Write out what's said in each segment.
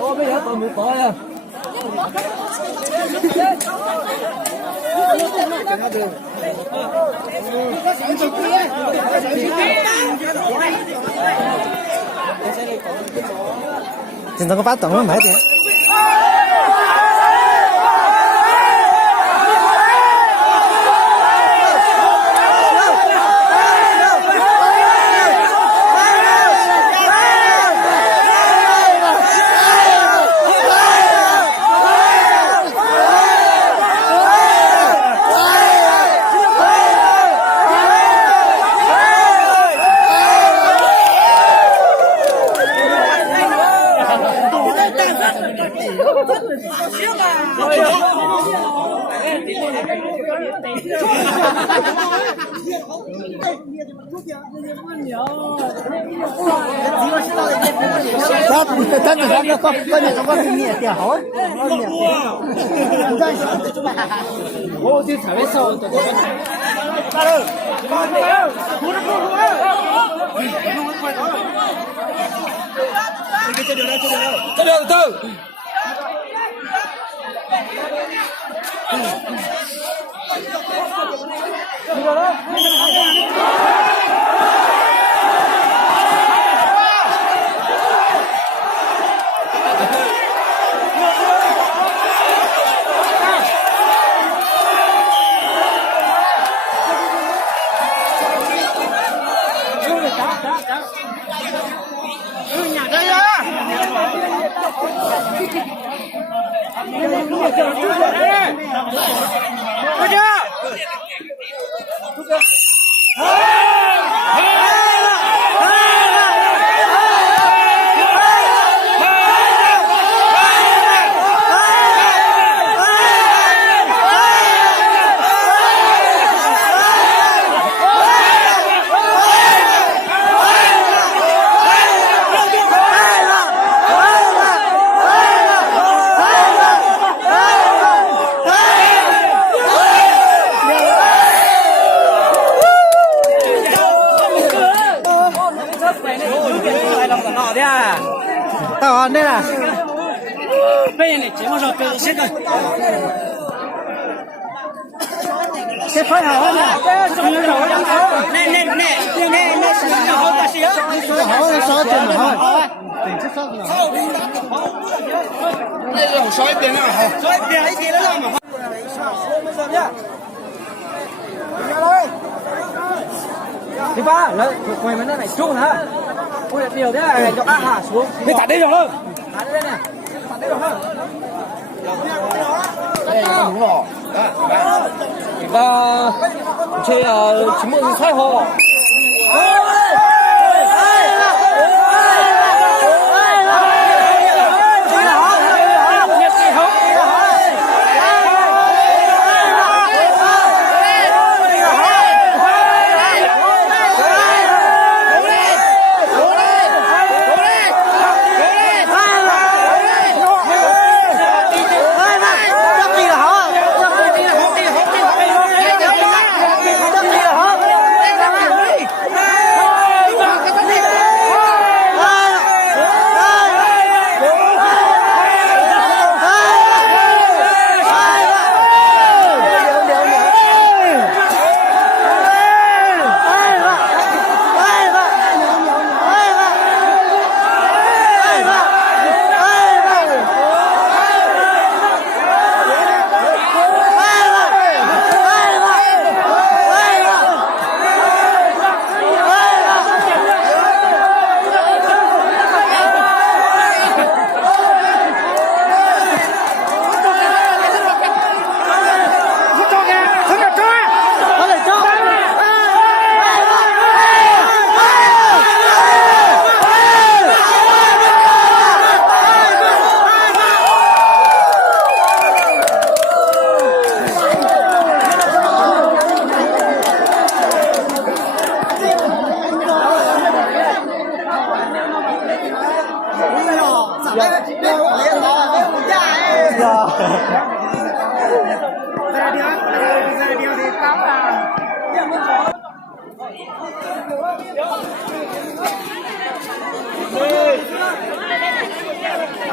Ô bây giờ còn một có à. Chúng ta có phát tổng mấy thế. Ô thì phải sau tôi có cái đường từ tao đây là bây giờ này chỉ có cái xe cái sẽ phải hỏi nè nè hậu ta xe hỏi số tiền mà hỏi那种少一点啊，好。所以点一点了嘛đi ba lấy quay mình này chung hả ui điều thế này cho hạ xuống đi thả đi rồi hơn thả đi đây nè thả đi rồi hơn đây đúng rồi và chơi chỉ một sai hồ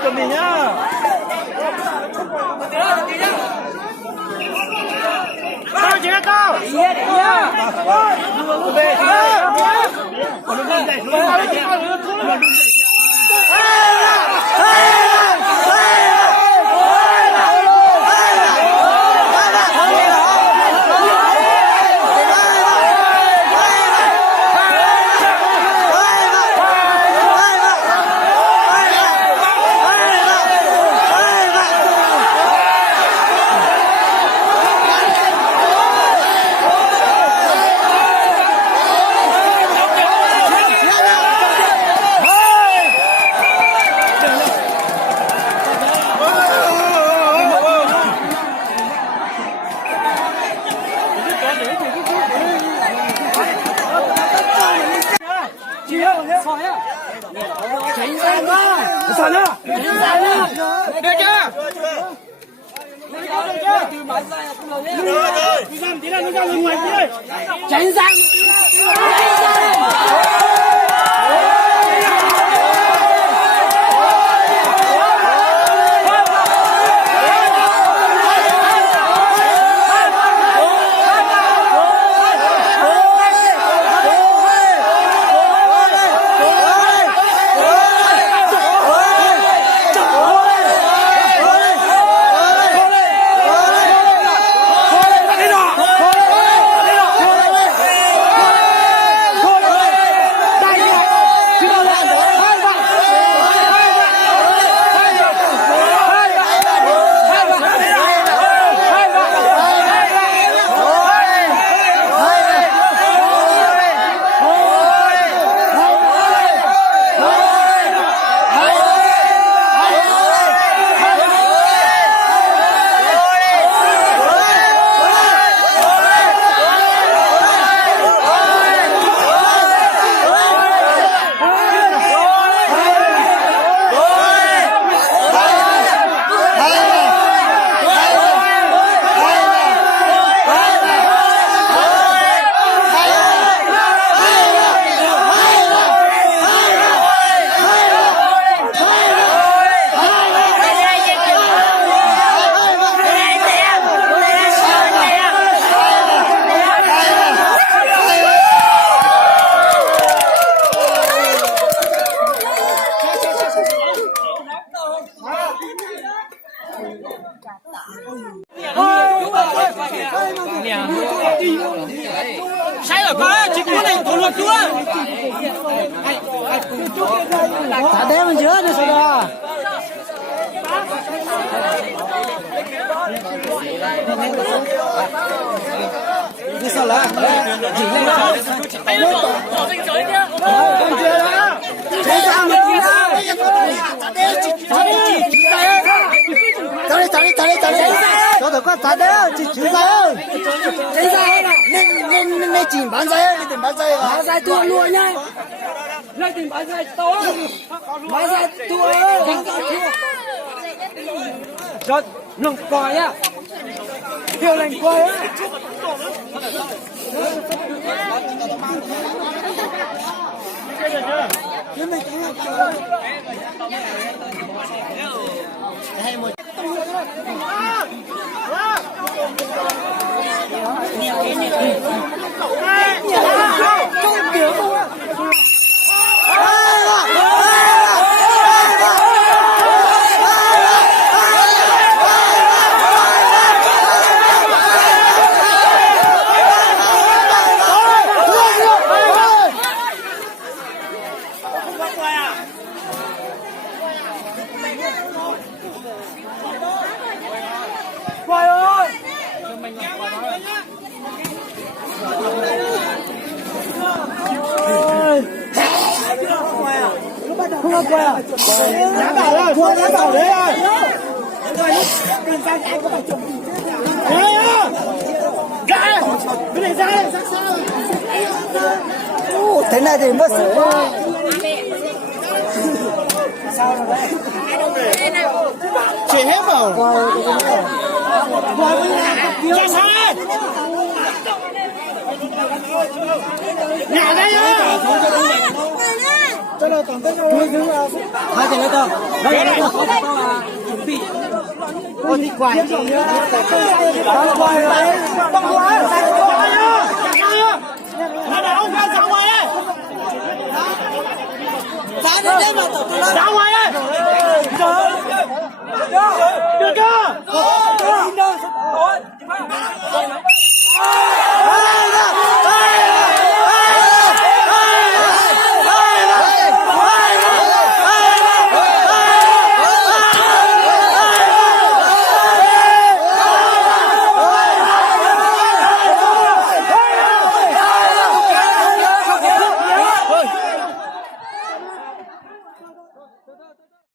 chuẩn bị nhá. Tao chỉ tao. Tránh sang. Sai rồi con ơi, chỉ có này còn luật luôn. Tá devendo de ano isso daí. Đi sao lá? Cho tao có tá đấy, chỉ chữ sao? Tránh sang là Nên chỉ bán giấy, nên bán giấy. bán dài tua luôn nhá. Lấy tiền bán dài to. Bán dài tua. Rồi, nâng còi nhá. Hiệu lệnh còi á. Quay ơi! Không có quay à? Giá bảo rồi, thua giá bảo đấy ơi. Đấy á! Gã! Cái này ra đây, ra sao? Thế này thì mất sức quá. Sao rồi đây? Chỉ hết vào. Ra sao đây? Nhà đây á! 他这个的，来来来，好到了，准备。我的关键，放过来，放过来，加油，加油！来来，我看张伟，张伟，张伟，